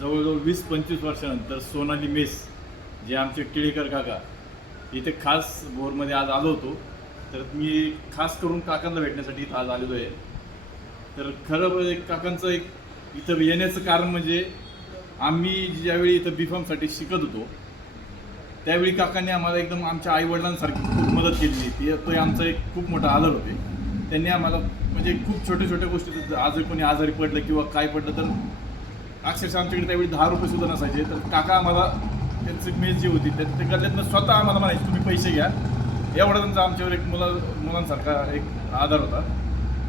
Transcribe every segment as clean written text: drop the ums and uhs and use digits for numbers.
जवळजवळ 20-25 वर्षानंतर सोनाली मेस जे आमचे टिळेकर काका इथे खास भोरमध्ये आज आलो होतो. तर मी खास करून काकांना भेटण्यासाठी इथं आज आलेलो आहे. तर खरं म्हणजे काकांचं एक इथं येण्याचं कारण म्हणजे आम्ही ज्यावेळी इथं B.Pharmसाठी शिकत होतो त्यावेळी काकांनी आम्हाला एकदम आमच्या आईवडिलांसारखी खूप मदत केलेली. तो आमचा एक खूप मोठा आदर होते. त्यांनी आम्हाला म्हणजे खूप छोट्या छोट्या गोष्टी आज कोणी आजारी पडलं किंवा काय पडलं तर अक्षरशः आमच्याकडे त्यावेळी 10 रुपये सुद्धा नसायचे. तर काका आम्हाला त्यांची मेस जी होती ते गल्ल्यातनं स्वतः आम्हाला म्हणायचे तुम्ही पैसे घ्या. एवढा त्यांचा आमच्यावर एक मुलांसारखा एक आदर होता.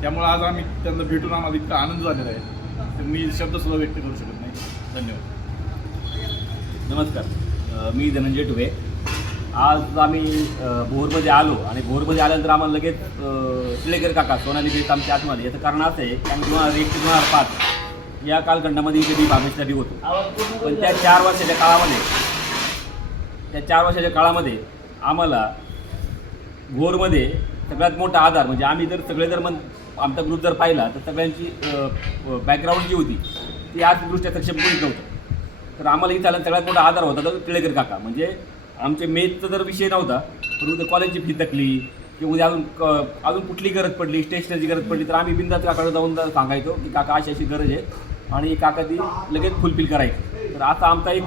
त्यामुळे आज आम्ही त्यांना भेटून आम्हाला इतका आनंद झालेला आहे तर मी शब्दसुद्धा व्यक्त करू शकत नाही. धन्यवाद. नमस्कार, मी धनंजय टुबे. आज आम्ही भोरमध्ये आलो आणि भोरमध्ये आल्यानंतर आम्हाला लगेच टिळेकर काका सोनाली बेस आमच्या आठवण आली. याचं कारण असं आहे की आम्ही 2001 ते 2005 या कालखंडामध्ये इथे B.Pharmसाठी होतो. पण त्या 4 वर्षाच्या काळामध्ये आम्हाला भोरमध्ये सगळ्यात मोठा आधार म्हणजे आम्ही जर सगळे जर आमचा ग्रुप जर पाहिला तर सगळ्यांची बॅकग्राऊंड जी होती ती आर्थिकदृष्ट्या सक्षम कोणीच नव्हतं. तर आम्हाला इथं आला सगळ्यात मोठा आधार होता तर टिळेकर काका. म्हणजे आमचे मेथचा जर विषय नव्हता पण उद्या कॉलेजची फी थकली किंवा उद्या अजून कुठली गरज पडली स्टेशनरीची गरज पडली तर आम्ही बिंदास काकाकडे जाऊन सांगायचो की काका अशी गरज आहे आणि काका ती लगेच फुलफिल करायची. तर असा आमचा एक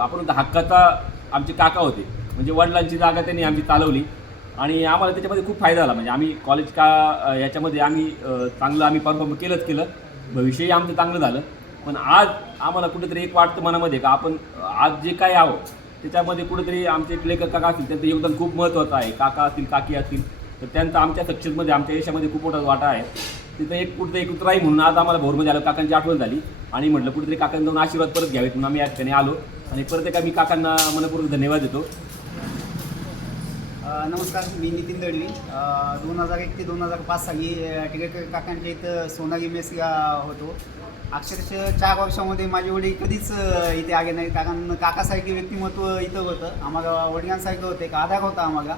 आपण हक्काचा आमचे काका होते. म्हणजे वडिलांची जागा त्यांनी आमची चालवली आणि आम्हाला त्याच्यामध्ये खूप फायदा झाला. म्हणजे आम्ही कॉलेज याच्यामध्ये आम्ही चांगलं आम्ही परफॉर्म केलं. भविष्यही आमचं चांगलं झालं. पण आज आम्हाला कुठेतरी एक वाटतं मनामध्ये का आपण आज जे काय आहो त्याच्यामध्ये कुठेतरी आमचे टिळेकर काका असतील त्यांचं योगदान खूप महत्त्वाचं आहे. काका असतील काकी असतील तर त्यांचा आमच्या सक्सेसमध्ये आमच्या यशामध्ये खूप मोठा वाटा आहे. तिथं एक कुठं एक उतराई म्हणून आज आम्हाला भोरमध्ये आलो. काकांची आठवण झाली आणि म्हटलं कुठेतरी काकांना जाऊन आशीर्वाद परत घ्यावेत म्हणून आम्ही या ठिकाणी आलो आणि परत एका मी काकांना मनपूर्वक धन्यवाद देतो. नमस्कार, मी नितीन दळवी. 2001 ते 2005 साली टिळेकर काकांच्या इथं सोनाली मेसला होतो. अक्षरशः 4 वर्षामध्ये माझे वडील कधीच इथे आले नाही. कारण काकासारखे व्यक्तिमत्व इथं होतं. आम्हाला वडिलांसारखं होतं, एक आधार होता आम्हाला.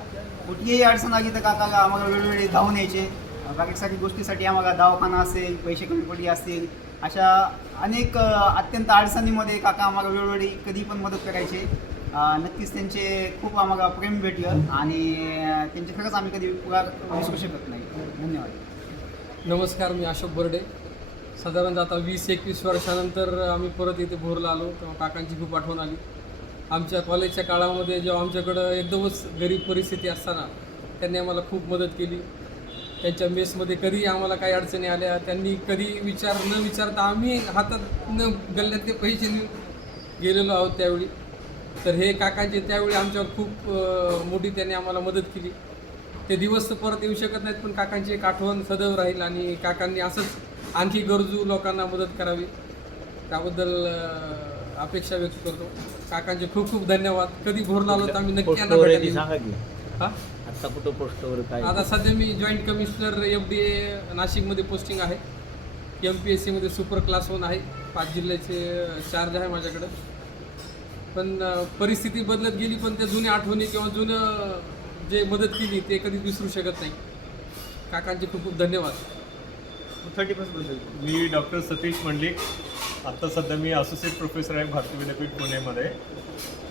कुठलीही अडचण आली तर काकाला आम्हाला वेळोवेळी धावून यायचे. बाकीसाठी गोष्टीसाठी आम्हाला दवाखाना असेल, पैसे कमी पडले असतील, अशा अनेक अत्यंत अडचणीमध्ये काका आम्हाला वेळोवेळी कधी पण मदत करायचे. नक्कीच त्यांचे खूप आम्हाला प्रेम भेटलं आणि त्यांचे खरंच आम्ही कधी विसरू शकत नाही. धन्यवाद. नमस्कार, मी अशोक बर्डे. साधारणतः आता 20-21 वर्षानंतर आम्ही परत इथे भोरला आलो तेव्हा काकांची खूप आठवण आली. आमच्या कॉलेजच्या काळामध्ये जेव्हा आमच्याकडं एकदमच गरीब परिस्थिती असताना त्यांनी आम्हाला खूप मदत केली. त्यांच्या मेसमध्ये कधी आम्हाला काही अडचणी आल्या त्यांनी कधी न विचारता आम्ही हातात गल्ल्यातले पैसे गेलेलो आहोत त्यावेळी. तर हे काकांचे त्यावेळी आमच्यावर खूप मोठी त्यांनी आम्हाला मदत केली. ते दिवस तर परत येऊ शकत नाहीत पण काकांची एक आठवण सदैव राहील आणि काकांनी असंच आणखी गरजू लोकांना मदत करावी त्याबद्दल अपेक्षा व्यक्त करतो. काकांचे खूप खूप धन्यवाद. कधी भोरला आलो तर आम्ही नक्की यांना भेटायला. हां, आता कुठं पोस्टवर काय? आता सध्या मी जॉईंट कमिशनर FDA नाशिकमध्ये पोस्टिंग आहे. MPSCमध्ये सुपर क्लास 1 आहे. 5 जिल्ह्याचे चार्ज आहे माझ्याकडं. पण परिस्थिती बदलत गेली पण त्या जुन्या आठवणी किंवा जुनं जे मदत केली ते कधी विसरू शकत नाही. काकांचे खूप खूप धन्यवाद. मी डॉक्टर सतीश मंडलिक. आत्ता सध्या मी असोसिएट प्रोफेसर आहे भारतीय विद्यापीठ पुणेमध्ये.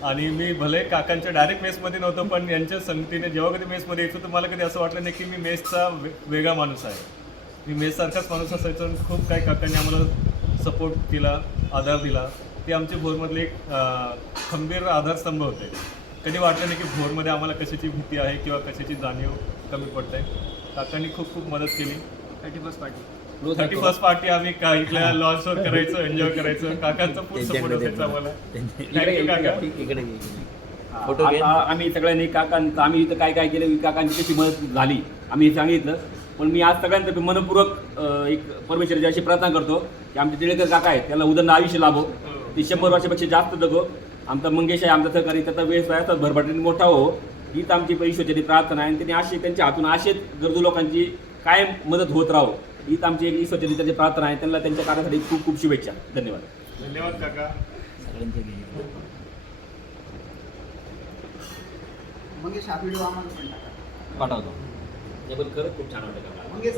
आणि मी भले काकांच्या डायरेक्ट मेसमध्ये नव्हतो पण यांच्या संगतीने जेव्हा कधी मेसमध्ये यायचो तर मला कधी असं वाटलं नाही की मी मेसचा वेगळा माणूस आहे. मी मेससारखाच माणूस असायचो आणि खूप काही काकांनी आम्हाला सपोर्ट दिला, आधार दिला. ते आमचे भोरमधले एक खंबीर आधारस्तंभ होते. कधी वाटलं नाही की भोरमध्ये आम्हाला कशाची भीती आहे किंवा कशाची जाणीव कमी पडते. काकांनी खूप खूप मदत केली. 31st पार्टी आम्ही इथल्या लॉन्सवर करायचं, एन्जॉय करायचं. काकांचा फुल सपोर्ट असायचा आम्हाला. थँक्यू काका. आम्ही सगळ्यांनी काकांचं आम्ही इथं काय काय केलं काकांची कशी मदत झाली आम्ही सांगितलं. पण मी आज सगळ्यांचं मनपूर्वक एक परमेश्वराची अशी प्रार्थना करतो की आमचे टिळेकर काका आहेत त्याला उदंड आयुष्य लाभो. ती 100 वर्षापेक्षा जास्त जगो. आमचा मंगेश आहे आमचा सहकारी त्याचा वेळ असतात भरभराटीने मोठा हो हीच आमची ईश्वराची प्रार्थना आहे. आणि त्यांनी अशी त्यांच्या हातून असेच गरजू लोकांची कायम मदत होत राहो हीच आमची एक ईश्वराची त्याची प्रार्थना आहे. त्यांना त्यांच्या कार्यासाठी खूप खूप शुभेच्छा. धन्यवाद. धन्यवाद काका. मंगेश हा व्हिडिओ आम्हाला पाठवतो. याबद्दल खरंच खूप छान वाटतं. मंगेश